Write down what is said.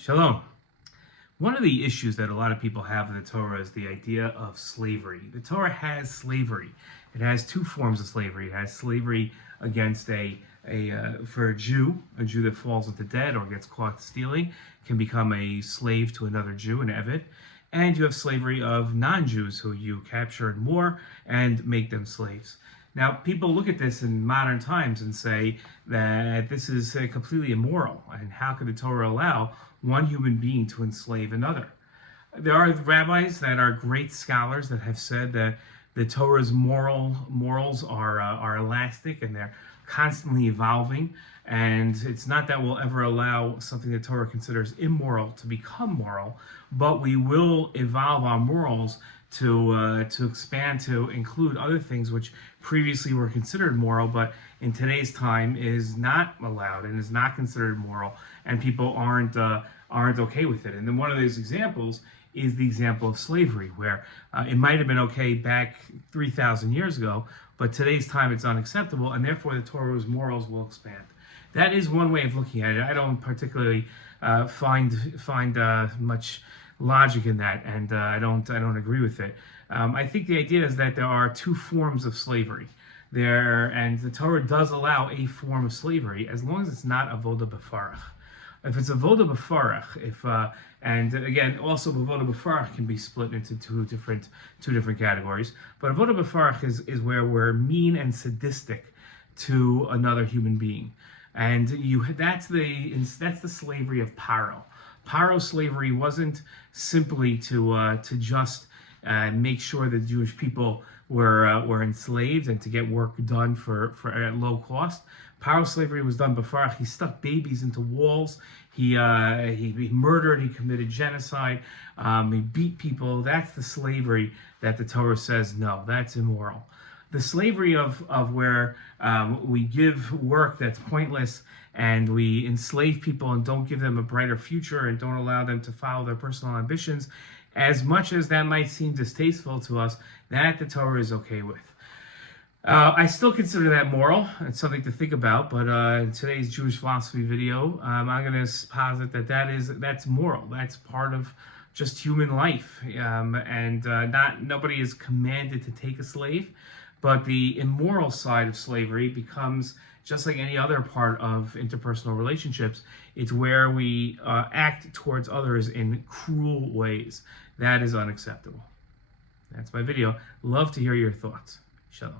Shalom. One of the issues that a lot of people have in the Torah is the idea of slavery. The Torah has slavery. It has two forms of slavery. It has slavery against for a Jew that falls into debt or gets caught stealing can become a slave to another Jew, an Eved. And you have slavery of non-Jews who you capture in war and make them slaves. Now, people look at this in modern times and say that this is completely immoral, and how could the Torah allow one human being to enslave another? There are rabbis that are great scholars that have said that the Torah's morals are elastic and they're constantly evolving, and it's not that we'll ever allow something the Torah considers immoral to become moral, but we will evolve our morals to expand to include other things which previously were considered moral, but in today's time is not allowed and is not considered moral, and people aren't okay with it. And then one of those examples is the example of slavery, where it might have been okay back 3,000 years ago, but today's time it's unacceptable, and therefore the Torah's morals will expand. That is one way of looking at it. I don't particularly find much logic in that, and I don't agree with it. I think the idea is that there are two forms of slavery and the Torah does allow a form of slavery as long as it's not avoda b'farach. If it's avoda b'farach, and again, also avoda b'farach can be split into two different categories. But avoda b'farach is where we're mean and sadistic to another human being, and that's the slavery of Paro. Paro slavery wasn't simply to just make sure that Jewish people were enslaved and to get work done for at low cost. Paro slavery was done before. He stuck babies into walls. He murdered. He committed genocide. He beat people. That's the slavery that the Torah says no, that's immoral. The slavery of where we give work that's pointless and we enslave people and don't give them a brighter future and don't allow them to follow their personal ambitions, as much as that might seem distasteful to us, that the Torah is okay with. I still consider that moral. It's something to think about, but in today's Jewish philosophy video, I'm going to posit that's moral. That's part of just human life, and nobody is commanded to take a slave, but the immoral side of slavery becomes just like any other part of interpersonal relationships. It's where we act towards others in cruel ways. That is unacceptable. That's my video. Love to hear your thoughts. Shalom.